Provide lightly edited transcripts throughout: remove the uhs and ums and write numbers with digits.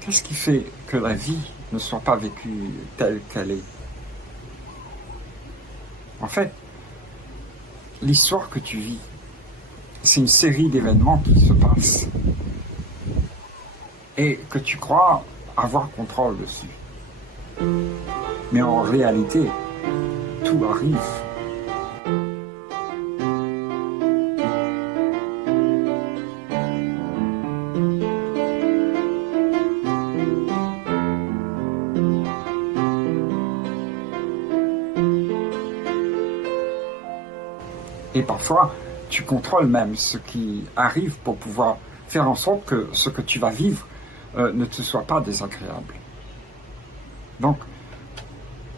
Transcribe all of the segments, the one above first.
Qu'est-ce qui fait que la vie ne soit pas vécue telle qu'elle est? En fait, l'histoire que tu vis, c'est une série d'événements qui se passent et que tu crois avoir contrôle dessus. Mais en réalité, tout arrive. Et parfois, tu contrôles même ce qui arrive pour pouvoir faire en sorte que ce que tu vas vivre ne te soit pas désagréable. Donc,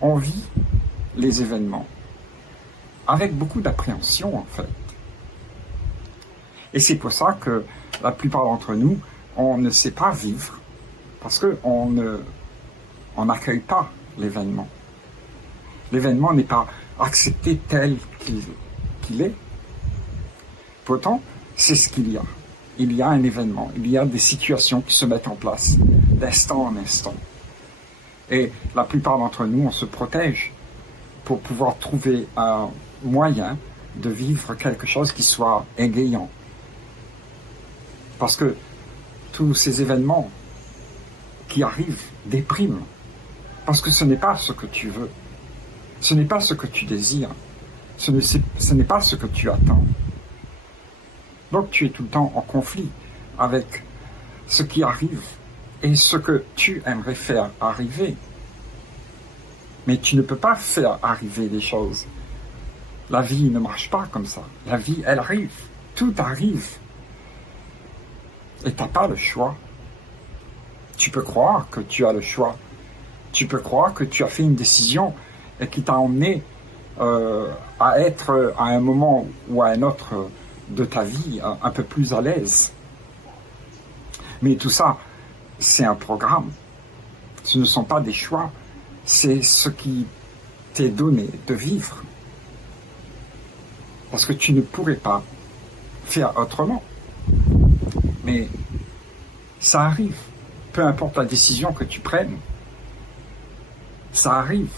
on vit les événements avec beaucoup d'appréhension, en fait. Et c'est pour ça que la plupart d'entre nous, on ne sait pas vivre, parce qu'on n'accueille pas l'événement. L'événement n'est pas accepté tel qu'il est. Pourtant, c'est ce qu'il y a. Il y a un événement, il y a des situations qui se mettent en place d'instant en instant. Et la plupart d'entre nous, on se protège pour pouvoir trouver un moyen de vivre quelque chose qui soit égayant. Parce que tous ces événements qui arrivent dépriment. Parce que ce n'est pas ce que tu veux. Ce n'est pas ce que tu désires. Ce n'est pas ce que tu attends. Donc tu es tout le temps en conflit avec ce qui arrive et ce que tu aimerais faire arriver. Mais tu ne peux pas faire arriver les choses. La vie ne marche pas comme ça. La vie, elle arrive. Tout arrive. Et tu n'as pas le choix. Tu peux croire que tu as le choix. Tu peux croire que tu as fait une décision et qui t'a emmené à être à un moment ou à un autre de ta vie un peu plus à l'aise. Mais tout ça, c'est un programme. Ce ne sont pas des choix. C'est ce qui t'est donné de vivre. Parce que tu ne pourrais pas faire autrement. Mais ça arrive. Peu importe la décision que tu prennes, ça arrive.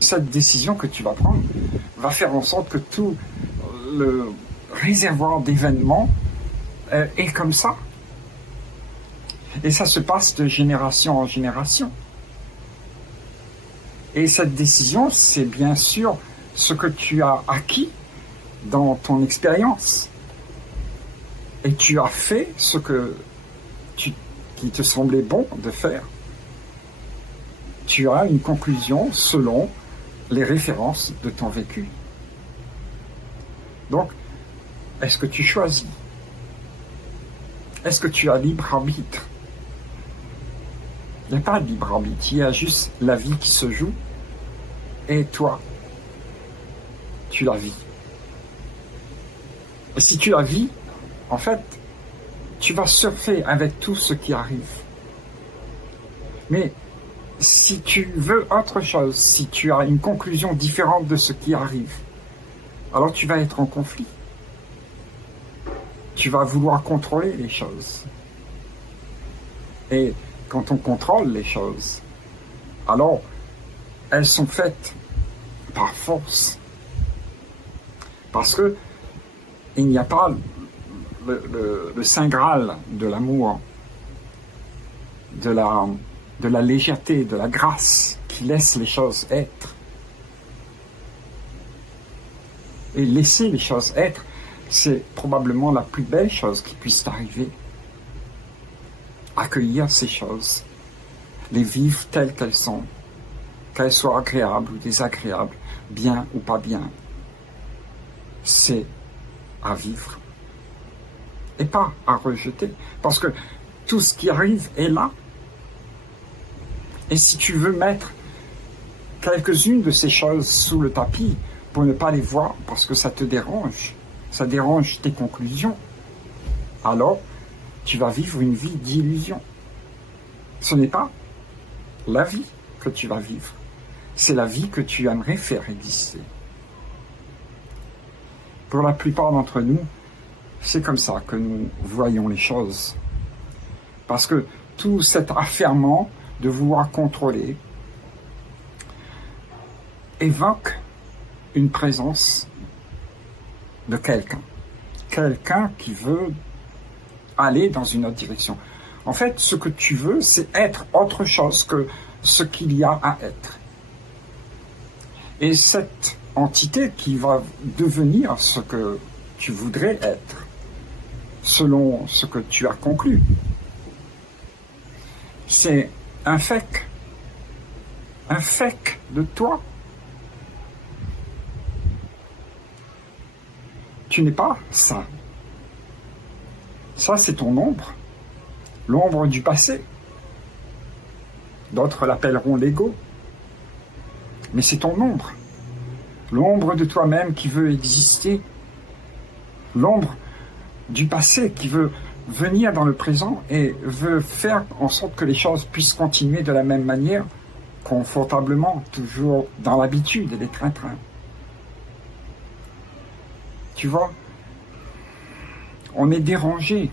Cette décision que tu vas prendre va faire en sorte que tout le réservoir d'événements est comme ça. Et ça se passe de génération en génération. Et cette décision, c'est bien sûr ce que tu as acquis dans ton expérience. Et tu as fait ce qui te semblait bon de faire. Tu as une conclusion selon les références de ton vécu. Donc, est-ce que tu choisis? Est-ce que tu as libre arbitre? Il n'y a pas de libre arbitre, il y a juste la vie qui se joue et toi, tu la vis. Et si tu la vis, en fait, tu vas surfer avec tout ce qui arrive. Mais si tu veux autre chose, si tu as une conclusion différente de ce qui arrive, alors tu vas être en conflit. Tu vas vouloir contrôler les choses. Et quand on contrôle les choses, alors elles sont faites par force. Parce que il n'y a pas le Saint Graal de l'amour, de la légèreté, de la grâce qui laisse les choses être. Et laisser les choses être, c'est probablement la plus belle chose qui puisse t'arriver. Accueillir ces choses, les vivre telles qu'elles sont, qu'elles soient agréables ou désagréables, bien ou pas bien, c'est à vivre et pas à rejeter, parce que tout ce qui arrive est là. Et si tu veux mettre quelques-unes de ces choses sous le tapis pour ne pas les voir parce que ça te dérange, ça dérange tes conclusions, alors tu vas vivre une vie d'illusion. Ce n'est pas la vie que tu vas vivre, c'est la vie que tu aimerais faire exister. Pour la plupart d'entre nous, c'est comme ça que nous voyons les choses. Parce que tout cet affairement de vouloir contrôler évoque une présence de quelqu'un. Quelqu'un qui veut aller dans une autre direction. En fait, ce que tu veux, c'est être autre chose que ce qu'il y a à être. Et cette entité qui va devenir ce que tu voudrais être, selon ce que tu as conclu, c'est un fake de toi. Tu n'es pas ça. Ça, c'est ton ombre, l'ombre du passé. D'autres l'appelleront l'ego. Mais c'est ton ombre, l'ombre de toi-même qui veut exister, l'ombre du passé qui veut venir dans le présent et veut faire en sorte que les choses puissent continuer de la même manière, confortablement, toujours dans l'habitude et les train-train. Tu vois, on est dérangé.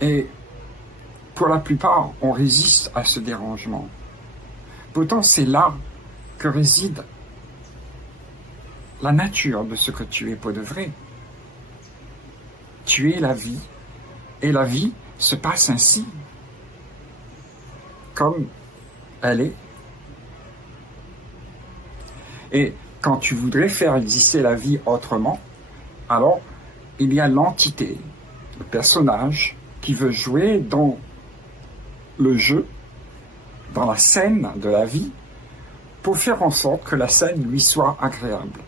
Et pour la plupart, on résiste à ce dérangement. Pourtant, c'est là que réside la nature de ce que tu es pour de vrai. Tu es la vie, et la vie se passe ainsi, comme elle est. Et quand tu voudrais faire exister la vie autrement, alors il y a l'entité, le personnage, qui veut jouer dans le jeu, dans la scène de la vie, pour faire en sorte que la scène lui soit agréable.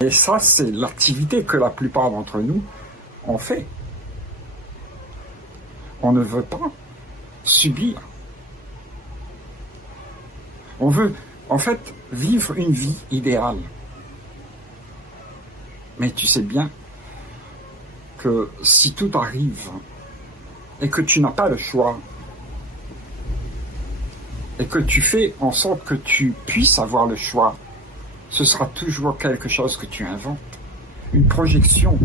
Et ça, c'est l'activité que la plupart d'entre nous ont fait. On ne veut pas subir. On veut, en fait, vivre une vie idéale. Mais tu sais bien que si tout arrive et que tu n'as pas le choix, et que tu fais en sorte que tu puisses avoir le choix, ce sera toujours quelque chose que tu inventes, une projection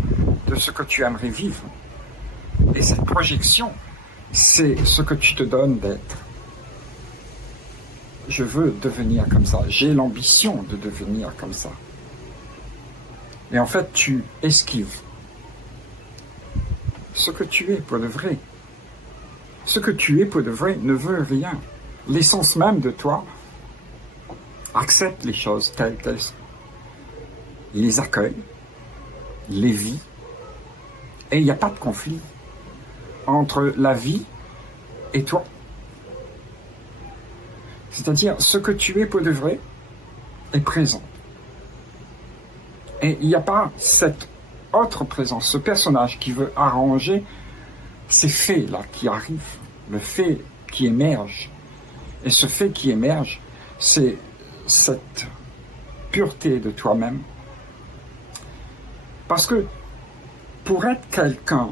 de ce que tu aimerais vivre. Et cette projection, c'est ce que tu te donnes d'être. Je veux devenir comme ça, j'ai l'ambition de devenir comme ça. Et en fait, tu esquives ce que tu es pour de vrai. Ce que tu es pour de vrai ne veut rien. L'essence même de toi accepte les choses telles qu'elles sont. Il les accueille, les vit, et il n'y a pas de conflit entre la vie et toi. C'est-à-dire, ce que tu es pour de vrai est présent. Et il n'y a pas cette autre présence, ce personnage qui veut arranger ces faits-là qui arrivent, le fait qui émerge. Et ce fait qui émerge, c'est cette pureté de toi-même. Parce que pour être quelqu'un,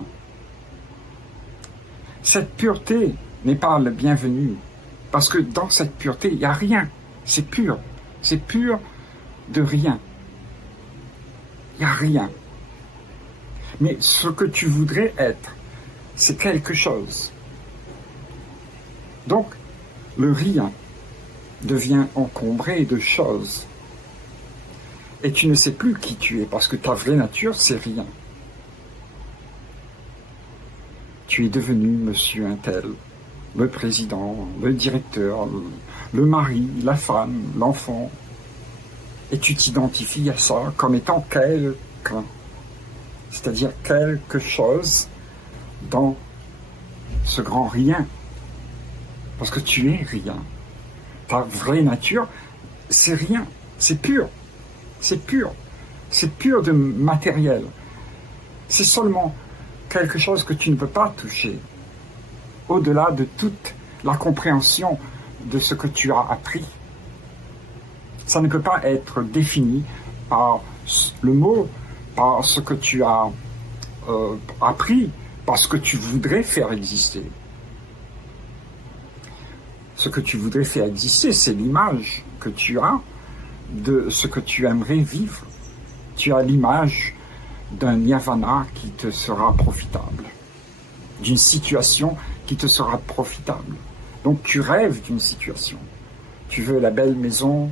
cette pureté n'est pas le bienvenu. Parce que dans cette pureté, il n'y a rien. C'est pur. C'est pur de rien. Il n'y a rien. Mais ce que tu voudrais être, c'est quelque chose. Donc, le rien devient encombré de choses. Et tu ne sais plus qui tu es, parce que ta vraie nature, c'est rien. Tu es devenu monsieur un tel, le président, le directeur, le mari, la femme, l'enfant. Et tu t'identifies à ça comme étant quelqu'un. C'est-à-dire quelque chose dans ce grand rien. Parce que tu es rien. Ta vraie nature, c'est rien. C'est pur. C'est pur. C'est pur de matériel. C'est seulement quelque chose que tu ne peux pas toucher. Au-delà de toute la compréhension de ce que tu as appris. Ça ne peut pas être défini par le mot, par ce que tu as appris, par ce que tu voudrais faire exister. Ce que tu voudrais faire exister, c'est l'image que tu as de ce que tu aimerais vivre. Tu as l'image d'un nirvana qui te sera profitable. d'une situation qui te sera profitable. Donc tu rêves d'une situation. Tu veux la belle maison,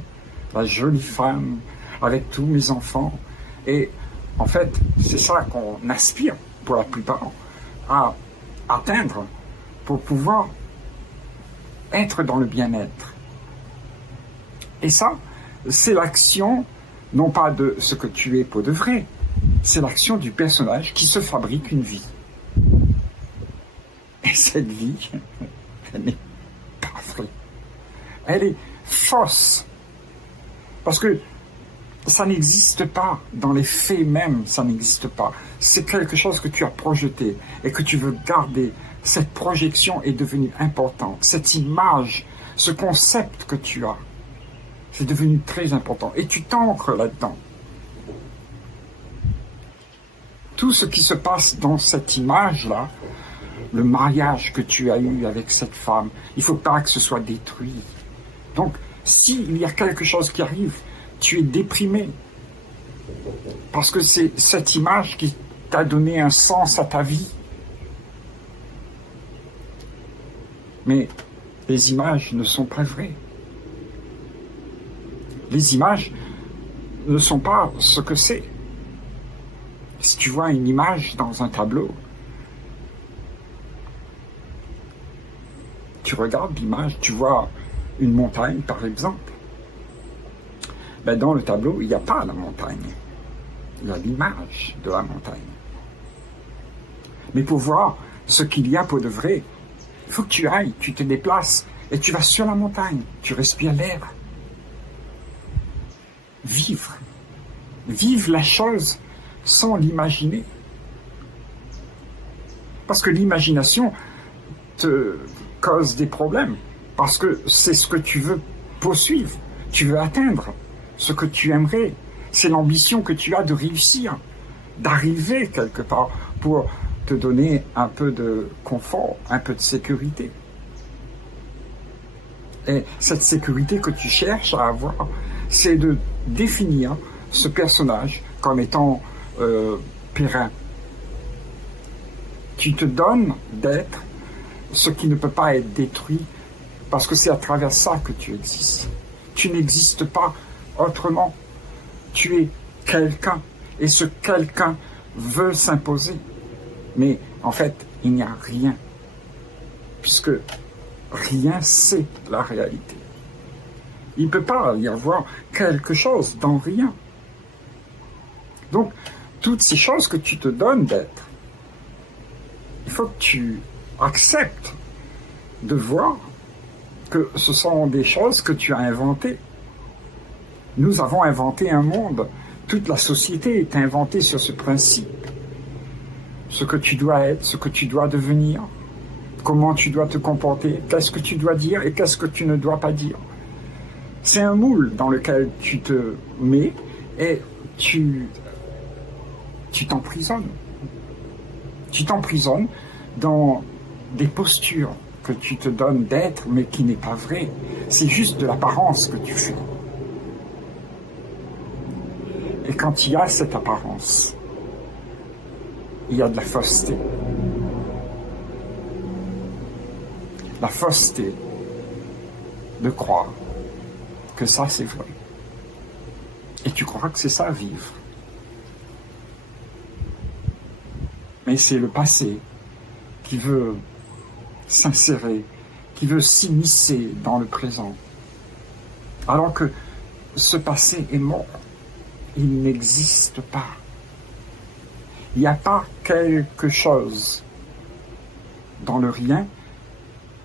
la jolie femme, avec tous mes enfants. Et en fait, c'est ça qu'on aspire, pour la plupart, à atteindre pour pouvoir être dans le bien-être. Et ça, c'est l'action, non pas de ce que tu es pour de vrai, c'est l'action du personnage qui se fabrique une vie. Et cette vie, elle n'est pas vraie. Elle est fausse. Parce que ça n'existe pas. Dans les faits même, ça n'existe pas. C'est quelque chose que tu as projeté et que tu veux garder. Cette projection est devenue importante. Cette image, ce concept que tu as, c'est devenu très important. Et tu t'ancres là-dedans. Tout ce qui se passe dans cette image-là, le mariage que tu as eu avec cette femme, il ne faut pas que ce soit détruit. Donc, s'il y a quelque chose qui arrive, tu es déprimé. Parce que c'est cette image qui t'a donné un sens à ta vie. Mais les images ne sont pas vraies. Les images ne sont pas ce que c'est. Si tu vois une image dans un tableau, tu regardes l'image, tu vois une montagne par exemple. Ben dans le tableau, il n'y a pas la montagne. Il y a l'image de la montagne. Mais pour voir ce qu'il y a pour de vrai, il faut que tu ailles, tu te déplaces et tu vas sur la montagne, tu respires l'air. Vivre. Vivre la chose sans l'imaginer. Parce que l'imagination te cause des problèmes. Parce que c'est ce que tu veux poursuivre. Tu veux atteindre ce que tu aimerais. C'est l'ambition que tu as de réussir, d'arriver quelque part pour te donner un peu de confort, un peu de sécurité. Et cette sécurité que tu cherches à avoir, c'est de définir ce personnage comme étant périn. Tu te donnes d'être ce qui ne peut pas être détruit, parce que c'est à travers ça que tu existes. Tu n'existes pas autrement. Tu es quelqu'un, et ce quelqu'un veut s'imposer. Mais en fait, il n'y a rien, puisque rien c'est la réalité. Il ne peut pas y avoir quelque chose dans rien. Donc, toutes ces choses que tu te donnes d'être, il faut que tu acceptes de voir que ce sont des choses que tu as inventées. Nous avons inventé un monde. Toute la société est inventée sur ce principe. Ce que tu dois être, ce que tu dois devenir, comment tu dois te comporter, qu'est-ce que tu dois dire et qu'est-ce que tu ne dois pas dire. C'est un moule dans lequel tu te mets et tu t'emprisonnes. Tu t'emprisonnes dans des postures que tu te donnes d'être, mais qui n'est pas vrai. C'est juste de l'apparence que tu fais. Et quand il y a cette apparence, il y a de la fausseté. La fausseté de croire que ça c'est vrai. Et tu crois que c'est ça vivre. Mais c'est le passé qui veut s'insérer, qui veut s'immiscer dans le présent. Alors que ce passé est mort. Il n'existe pas. Il n'y a pas quelque chose dans le rien.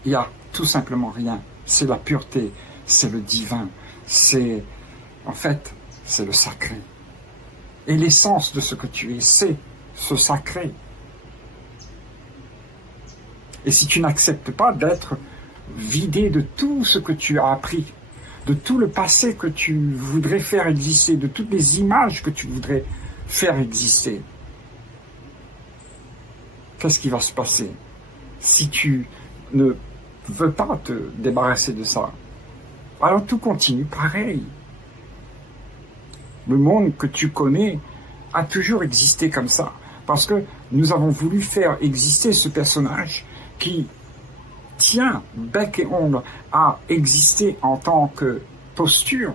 Il y a tout simplement rien. C'est la pureté, c'est le divin, c'est, en fait, c'est le sacré. Et l'essence de ce que tu es, c'est ce sacré. Et si tu n'acceptes pas d'être vidé de tout ce que tu as appris, de tout le passé que tu voudrais faire exister, de toutes les images que tu voudrais faire exister, qu'est-ce qui va se passer si tu ne veux pas te débarrasser de ça? Alors tout continue pareil. Le monde que tu connais a toujours existé comme ça. Parce que nous avons voulu faire exister ce personnage qui tient bec et ongle à exister en tant que posture.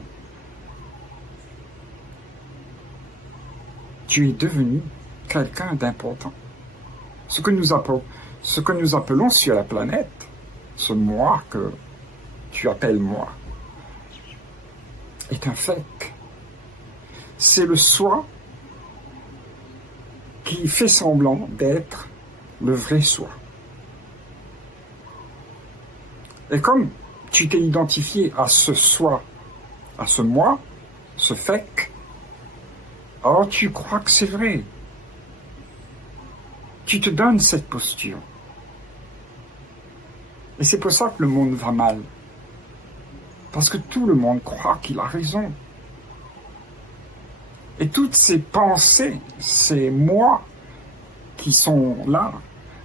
Tu es devenu quelqu'un d'important. Ce que nous appelons sur la planète, ce moi que tu appelles moi, est un fake. C'est le soi qui fait semblant d'être le vrai soi. Et comme tu t'es identifié à ce soi, à ce moi, ce fake, alors tu crois que c'est vrai. Tu te donnes cette posture. Et c'est pour ça que le monde va mal. Parce que tout le monde croit qu'il a raison. Et toutes ces pensées, ces moi qui sont là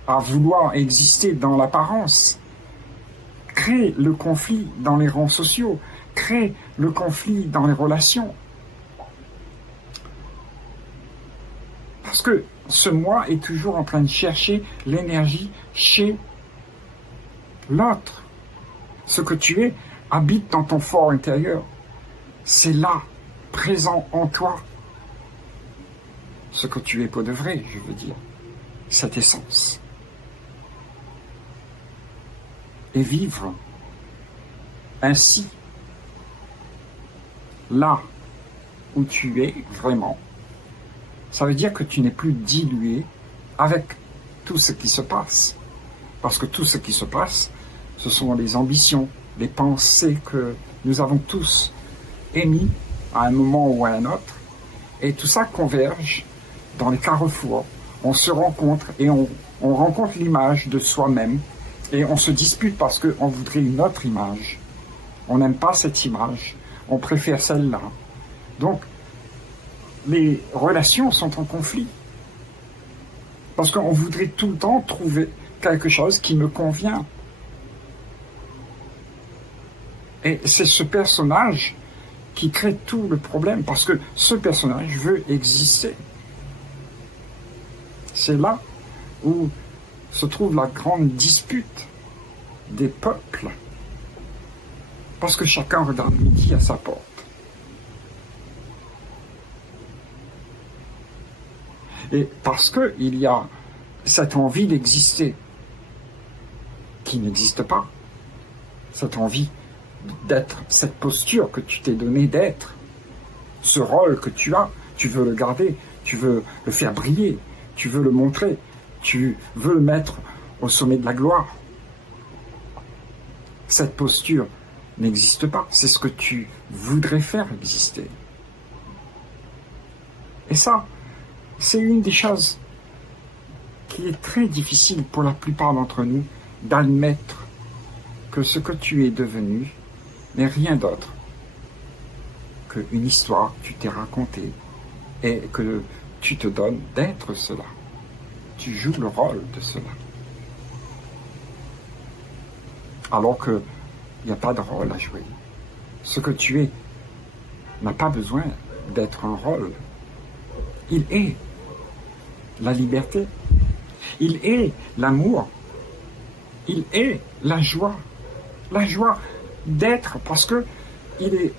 à vouloir exister dans l'apparence, créent le conflit dans les rangs sociaux, créent le conflit dans les relations. Parce que ce moi est toujours en train de chercher l'énergie chez l'autre. Ce que tu es habite dans ton fort intérieur. C'est là, présent en toi. Ce que tu es pour de vrai, je veux dire. Cette essence. Et vivre ainsi, là où tu es vraiment, ça veut dire que tu n'es plus dilué avec tout ce qui se passe. Parce que tout ce qui se passe, ce sont les ambitions, les pensées que nous avons tous émis à un moment ou à un autre. Et tout ça converge dans les carrefours. On se rencontre et on rencontre l'image de soi-même. Et on se dispute parce qu'on voudrait une autre image. On n'aime pas cette image. On préfère celle-là. Donc, les relations sont en conflit. Parce qu'on voudrait tout le temps trouver quelque chose qui me convient. Et c'est ce personnage qui crée tout le problème. Parce que ce personnage veut exister. C'est là où se trouve la grande dispute des peuples. Parce que chacun regarde midi à sa porte. Et parce qu'il y a cette envie d'exister qui n'existe pas. Cette envie d'être, cette posture que tu t'es donné d'être. Ce rôle que tu as, tu veux le garder, tu veux le faire briller, tu veux le montrer. Tu veux le mettre au sommet de la gloire. Cette posture n'existe pas. C'est ce que tu voudrais faire exister. Et ça, c'est une des choses qui est très difficile pour la plupart d'entre nous d'admettre que ce que tu es devenu n'est rien d'autre qu'une histoire que tu t'es racontée et que tu te donnes d'être cela. Tu joues le rôle de cela. Alors qu'il n'y a pas de rôle à jouer. Ce que tu es n'a pas besoin d'être un rôle. Il est la liberté. Il est l'amour. Il est la joie. La joie d'être parce que il est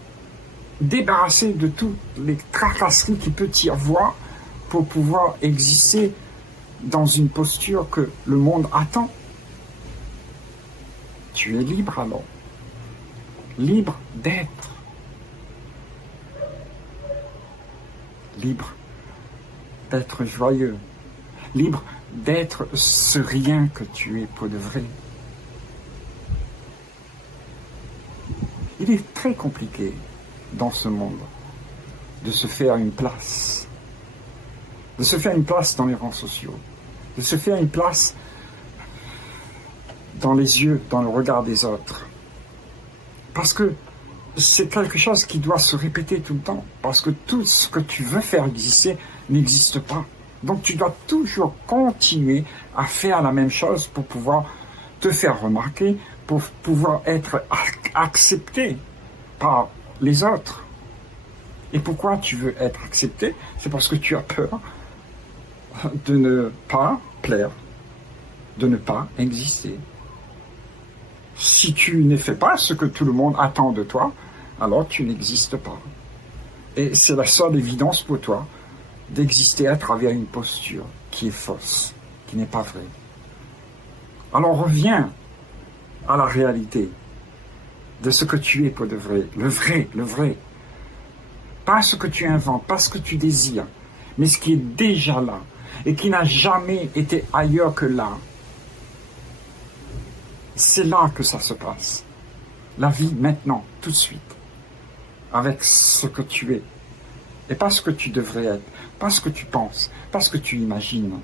débarrassé de toutes les tracasseries qu'il peut y avoir pour pouvoir exister dans une posture que le monde attend. Tu es libre alors. Libre d'être. Libre d'être joyeux. Libre d'être ce rien que tu es pour de vrai. Il est très compliqué dans ce monde de se faire une place. De se faire une place dans les rangs sociaux, de se faire une place dans les yeux, dans le regard des autres. Parce que c'est quelque chose qui doit se répéter tout le temps, parce que tout ce que tu veux faire exister n'existe pas. Donc tu dois toujours continuer à faire la même chose pour pouvoir te faire remarquer, pour pouvoir être accepté par les autres. Et pourquoi tu veux être accepté? C'est parce que tu as peur de ne pas plaire, de ne pas exister. Si tu ne fais pas ce que tout le monde attend de toi, alors tu n'existes pas. Et c'est la seule évidence pour toi d'exister à travers une posture qui est fausse, qui n'est pas vraie. Alors reviens à la réalité de ce que tu es pour de vrai, le vrai, le vrai. Pas ce que tu inventes, pas ce que tu désires, mais ce qui est déjà là et qui n'a jamais été ailleurs que là. C'est là que ça se passe. La vie maintenant, tout de suite, avec ce que tu es. Et pas ce que tu devrais être, pas ce que tu penses, pas ce que tu imagines.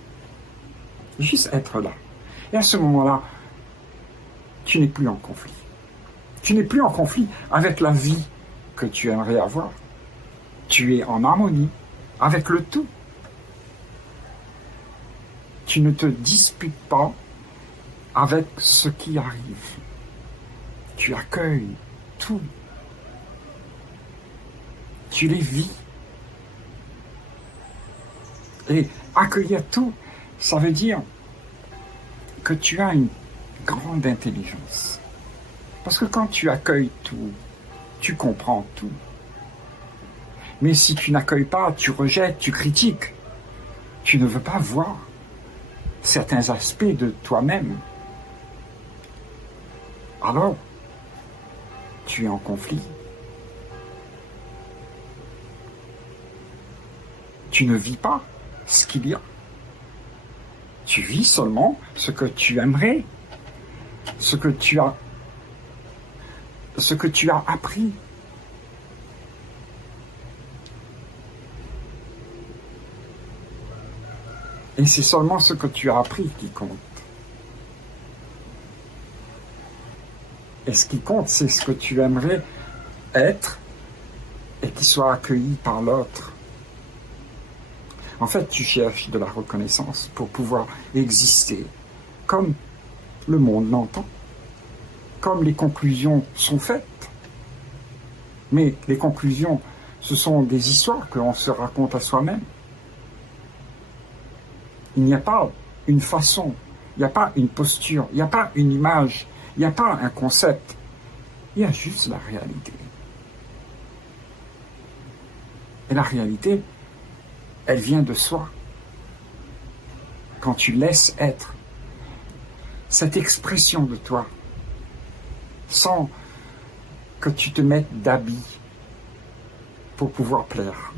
Juste être là. Et à ce moment-là, tu n'es plus en conflit. Tu n'es plus en conflit avec la vie que tu aimerais avoir. Tu es en harmonie avec le tout. Tu ne te disputes pas avec ce qui arrive. Tu accueilles tout. Tu les vis. Et accueillir tout, ça veut dire que tu as une grande intelligence. Parce que quand tu accueilles tout, tu comprends tout. Mais si tu n'accueilles pas, tu rejettes, tu critiques, tu ne veux pas voir certains aspects de toi-même, alors tu es en conflit. Tu ne vis pas ce qu'il y a. Tu vis seulement ce que tu aimerais, ce que tu as appris. Et c'est seulement ce que tu as appris qui compte. Et ce qui compte, c'est ce que tu aimerais être et qui soit accueilli par l'autre. En fait, tu cherches de la reconnaissance pour pouvoir exister comme le monde l'entend, comme les conclusions sont faites. Mais les conclusions, ce sont des histoires que l'on se raconte à soi-même. Il n'y a pas une façon, il n'y a pas une posture, il n'y a pas une image, il n'y a pas un concept. Il y a juste la réalité. Et la réalité, elle vient de soi. Quand tu laisses être cette expression de toi, sans que tu te mettes d'habits pour pouvoir plaire.